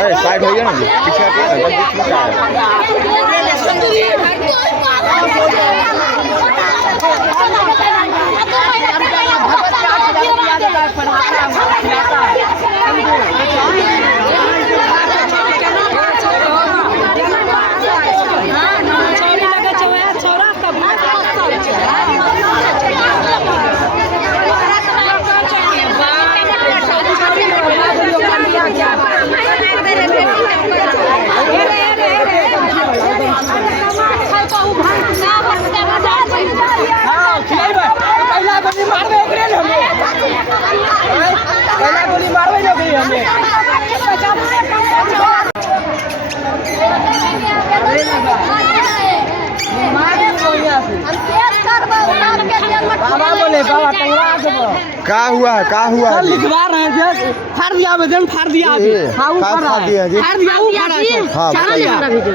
अरे साइड हो गया ना पीछे क्या हुआ है क्या हुआ है लिखवा रहे हैं फाड़ दिया आवेदन फाड़ दिया फाड़ दिया जी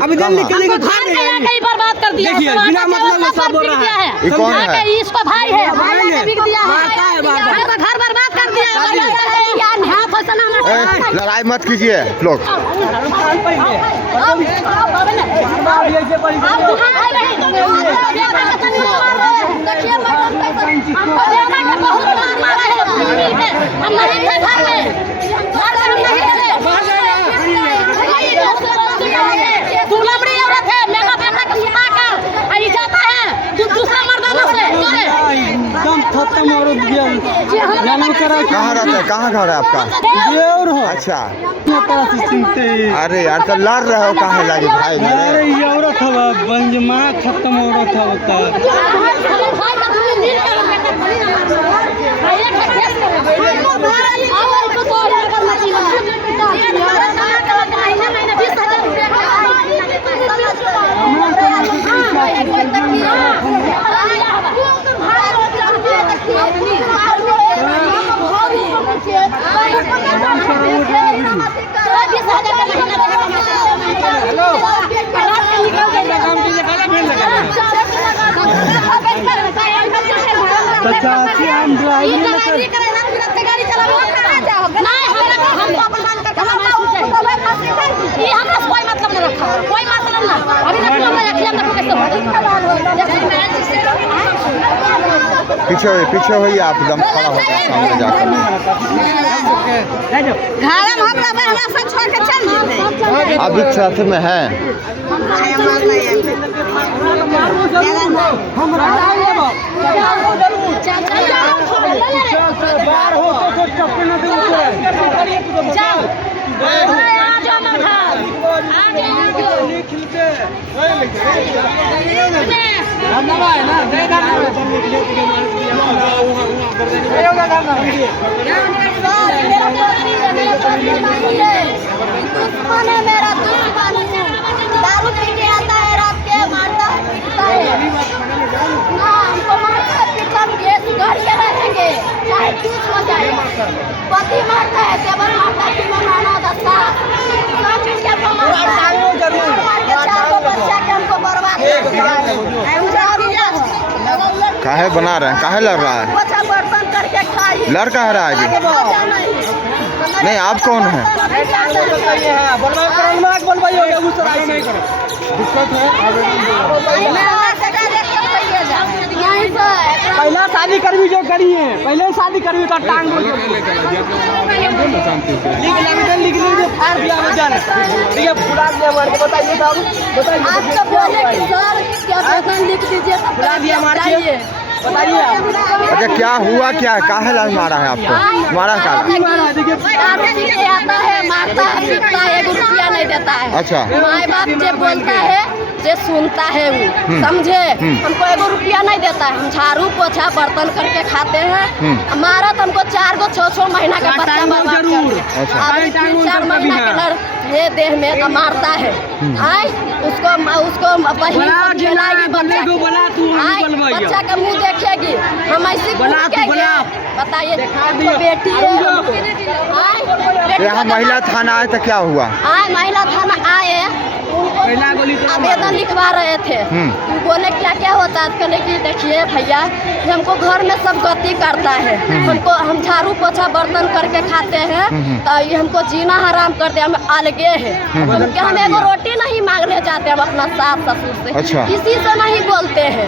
आवेदन लिखने का कहीं बर्बाद कर दिया। देखिए बिना मतलब सब बोल रहा है ये कौन है इसको भाई है घर बर्बाद कर दिया। लड़ाई मत कीजिए लोग कहाँ रहता है कहाँ घर है आपका अच्छा अरे यार तो लड़ रहे हो कहाँ लगे भाई ये औरत हवा बंजमा खत्म औरत होता पीछे पीछे होइए आप एकदम खड़ा हो गया सामने जाकर अभी साथ में है मेरा दुश्मन है दारू पी के आता है रात के मारता है पीटता है हमको मारता है पीटता है घर के रहेंगे चाहे कुछ हो जाए पति मारता है देवर मारता है तीनों नाना दस्ता सब मिलके बच्चा के हमको बर्बाद काहे बना रहे हैं काहे लड़ रहा है बर्तन करके खाई लड़ कह रहा है जी नहीं आप कौन है पहला शादी करवी जो करी है पहले शादी करवी तो टांग लिख लीजिए फाड़ दिया आवेदन ठीक है फुला दिया मार के बताइए साहब बताइए आप तो बोले कि सर क्या आवेदन लिख दीजिए तो फुला दिया मारिए बताइए अच्छा क्या हुआ क्या काहे लड़ मारा है आपको मारा क्या आता है मारता है पीटता है 1 रुपया नहीं देता है अच्छा माँ बाप जो बोलता है जो सुनता है वो समझे हमको 1 रुपया नहीं देता है हम झाड़ू पोछा बर्तन करके खाते हैं हमारा तो हमको 4 गो 6 महीना का बच्चा बर्बाद कर अच्छा 4 महीना के लड़ ये देह में तो मारता है आए उसको बहन खिलाएगी बच्चा का मुँह देखेगी हम ऐसे बताइए बेटी है यहाँ महिला थाना आए तो क्या हुआ महिला थाना आए आवेदन लिखवा रहे थे बोले क्या होता है, कहने की देखिए भैया ये हमको घर में सब गति करता है, हमको हम झाड़ू पोछा बर्तन करके खाते हैं तो ये हमको जीना हराम करते हैं, हम अलगे है। हम एगो रोटी नहीं मांगने जाते हम अपना सास ससुर से, अच्छा। किसी से नहीं बोलते हैं।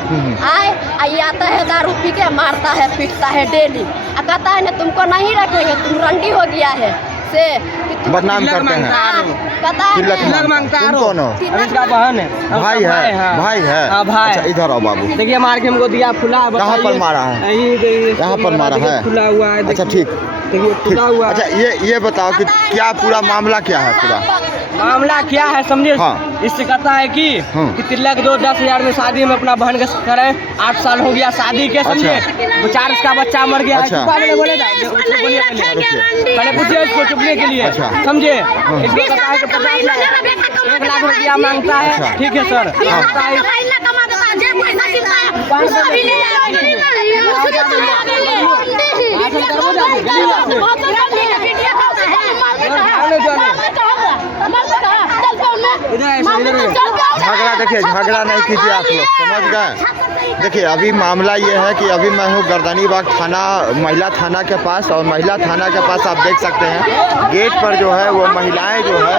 आए आता है दारू पी के मारता है पीटता है डेली, कहता है ना तुमको नहीं रखेंगे, तुम रंडी हो गया है से बदनाम करते हैं। तुम कौन हो? इसका बहन है, भाई है, भाई है। हाँ भाई। अच्छा इधर आओ बाबू। देखिए मार के हमको दिया खुला। कहाँ पर मारा है? यहाँ पर मारा है, खुला हुआ है। अच्छा ठीक, देखिए खुला हुआ। अच्छा ये बताओ कि क्या पूरा मामला क्या है? पूरा मामला क्या है समझे? हाँ। इससे कहता है कि तिलक दो 10,000 में शादी में अपना बहन का करे, 8 साल हो गया शादी के, समझे? बेचारा इसका बच्चा मर गया। अच्छा। पहले पूछिए इसको चुपने के लिए, अच्छा। समझे? इसको कहता है कि 1 लाख रुपया मांगता है। अच्छा। ठीक है सर। झगड़ा देखिए, झगड़ा नहीं कीजिए आप लोग, समझ गए? देखिए अभी मामला ये है कि अभी मैं हूँ गर्दनीबाग थाना, महिला थाना के पास, और महिला थाना के पास आप देख सकते हैं गेट पर जो है वो महिलाएं जो है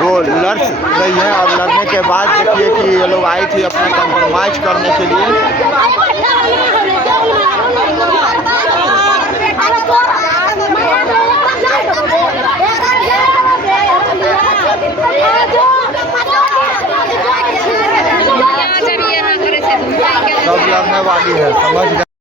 वो लड़ रही हैं, और लड़ने के बाद देखिए कि ये लोग आई थी अपना कंप्रोमाइज करने के लिए। सब लड़ने वाली है, समझ गए?